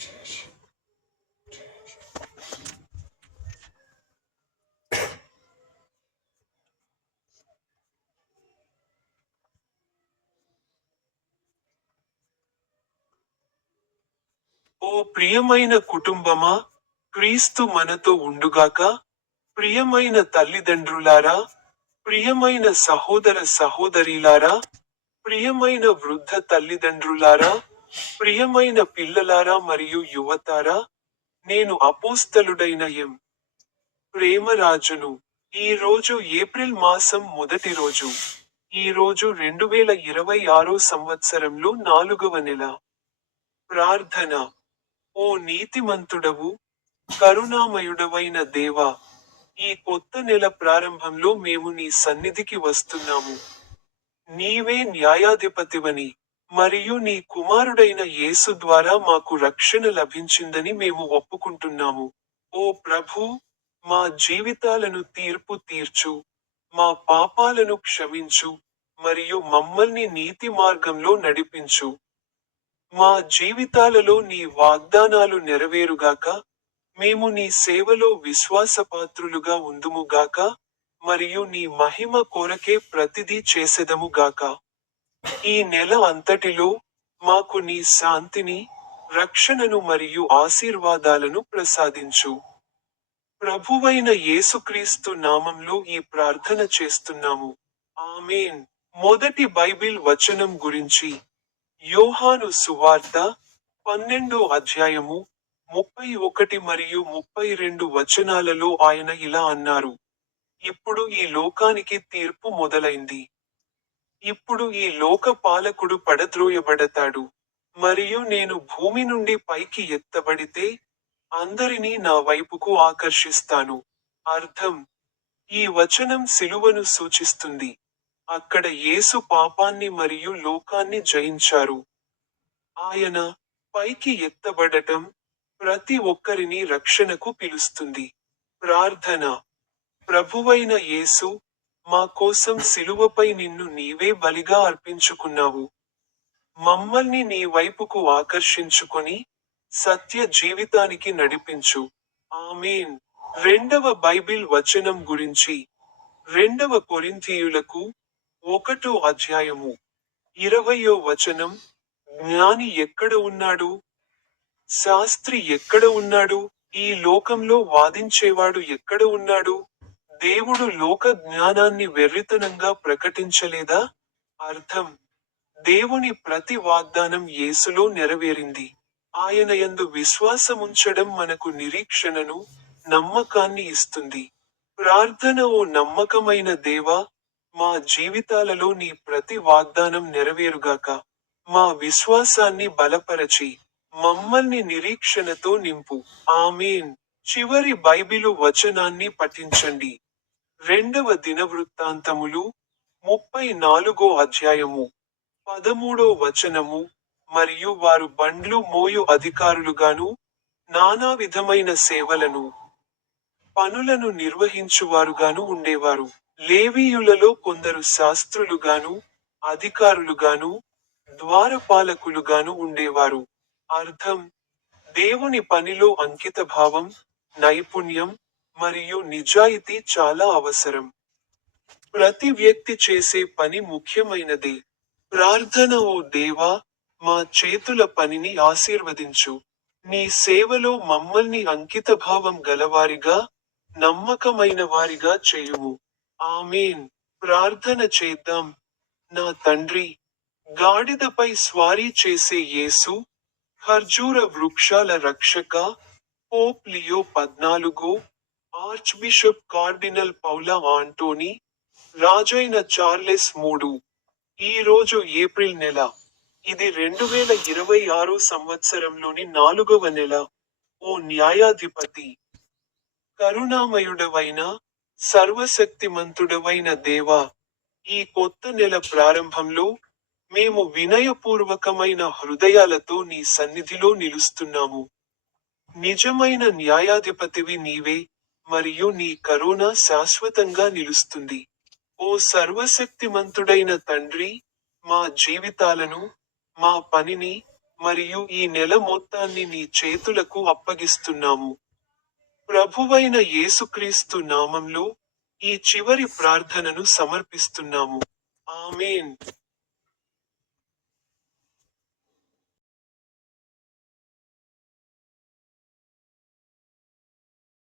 ఓ ప్రియమైన కుటుంబమా, క్రీస్తు మనతో ఉండుగాక. ప్రియమైన తల్లిదండ్రులారా, ప్రియమైన సహోదర సహోదరీలారా, ప్రియమైన వృద్ధ తల్లిదండ్రులారా, ప్రియమైన పిల్లలారా మరియు యువతారా, నేను అపోస్తలుడైన ఎం. ప్రేమరాజును. ఈ రోజు ఏప్రిల్ మాసం మొదటి రోజు. ఈ రోజు 2026 సంవత్సరంలో 4వ నెల. ప్రార్థన. ఓ నీతిమంతుడవు, కరుణామయుడవైన దేవా, ఈ కొత్త నెల ప్రారంభంలో మేము నీ సన్నిధికి వస్తున్నాము. నీవే న్యాయాధిపతివని, మరియు నీ కుమారుడైన యేసు ద్వారా మాకు రక్షణ లభించిందని మేము ఒప్పుకుంటున్నాము. ఓ ప్రభూ, మా జీవితాలను తీర్పు తీర్చు, మా పాపాలను క్షమించు, మరియు మమ్మల్ని నీతి మార్గంలో నడిపించు. మా జీవితాలలో నీ వాగ్దానాలు నెరవేరుగాక, మేము నీ సేవలో విశ్వాసపాత్రులుగా ఉందుముగాక, మరియు నీ మహిమ కొరకే ప్రతిదీ చేసెదముగాక. ఈ నెల అంతటిలో, మాకు నీ శాంతిని, రక్షణను మరియు ఆశీర్వాదాలను ప్రసాదించు. ప్రభువైన యేసుక్రీస్తు నామంలో ఈ ప్రార్థన చేస్తున్నాము. ఆమేన్. మొదటి బైబిల్ వచనం గురించి. యోహాను సువార్త 12వ అధ్యాయము 31 మరియు 32 వచనాలలో ఆయన ఇలా అన్నారు. ఇప్పుడు ఈ లోకానికి తీర్పు మొదలైంది. ఇప్పుడు ఈ లోక పాలకుడు పడద్రోయబడతాడు. మరియు నేను భూమి నుండి పైకి ఎత్తబడితే, అందరినీ నా వైపుకు ఆకర్షిస్తాను. అర్థం. ఈ వచనం సిలువను సూచిస్తుంది. అక్కడ యేసు పాపాన్ని మరియు లోకాన్ని జయించారు. ఆయన పైకి ఎత్తబడటం ప్రతి ఒక్కరిని రక్షణకు పిలుస్తుంది. ప్రార్థన. ప్రభువైన యేసు, మా కోసం సిలువపై నిన్ను నీవే బలిగా అర్పించుకున్నావు. మమ్మల్ని నీ వైపుకు ఆకర్షించుకొని, సత్య జీవితానికి నడిపించు. ఆమేన్. రెండవ బైబిల్ వచనం గురించి. 2వ కొరింథీయులకు 1వ అధ్యాయము 20వ వచనం. జ్ఞాని ఎక్కడ ఉన్నాడు? శాస్త్రి ఎక్కడ ఉన్నాడు? ఈ లోకంలో వాదించేవాడు ఎక్కడ ఉన్నాడు? దేవుడు లోక జ్ఞానాన్ని వెర్రితనంగా ప్రకటించలేదా? అర్థం. దేవుని ప్రతి వాగ్దానం యేసులో నెరవేరింది. ఆయన యందు విశ్వాసముంచడం మనకు నిరీక్షణను, నమ్మకాన్ని ఇస్తుంది. ప్రార్థన. ఓ నమ్మకమైన దేవా, మా జీవితాలలో నీ ప్రతి వాగ్దానం నెరవేరుగాక. మా విశ్వాసాన్ని బలపరచి, మమ్మల్ని నిరీక్షణతో నింపు. ఆమేన్. చివరి బైబిలు వచనాన్ని పఠించండి. 2వ దినవృత్తాంతములు 34వ అధ్యాయము 13వ వచనము. మరియు వారు బండ్లు మోయు అధికారులుగాను, నానా విధమైన సేవలను, పనులను నిర్వహించువారుగాను ఉండేవారు. లేవీయులలో కొందరు శాస్త్రులుగాను, అధికారులుగాను, ద్వారపాలకులుగాను ఉండేవారు. అర్థం. దేవుని పనిలో అంకితభావం, నైపుణ్యం, మరియు నిజాయితీ చాలా అవసరం. ప్రతి వ్యక్తి చేసే పని ముఖ్యమైనదే. ప్రార్థన. ఓ దేవా, మా చేతుల పనిని ఆశీర్వదించు. నీ సేవలో మమ్మల్ని అంకితభావం గలవారిగా, నమ్మకమైన వారిగా చేయుము. ఆమేన్. ప్రార్థన చేద్దాం. నా తండ్రి, గాడిదపై స్వారీ చేసే యేసు, ఖర్జూర వృక్షాల రక్షక, Pope Leo 14, archbishop cardinal Poola Anthony, రాజైన చార్లెస్ 3. ఈ రోజు ఏప్రిల్ నెల. ఇది 2026 సంవత్సరంలోని 4వ నెల. ఓ న్యాయాధిపతి, కరుణామయుడవైన, సర్వశక్తిమంతుడవైన దేవా, ఈ కొత్త నెల ప్రారంభంలో, మేము వినయపూర్వకమైన హృదయాలతో నీ సన్నిధిలో నిలుస్తున్నాము. నిజమైన న్యాయాధిపతివి నీవే, మరియు నీ కరుణ శాశ్వతంగా నిలుస్తుంది. ఓ సర్వశక్తిమంతుడైన తండ్రి, మా జీవితాలను, మా పనిని, మరియు ఈ నెల మొత్తాన్ని నీ చేతులకు అప్పగిస్తున్నాము. ప్రభువైన యేసుక్రీస్తు నామంలో ఈ చివరి ప్రార్థనను సమర్పిస్తున్నాము. ఆమేన్.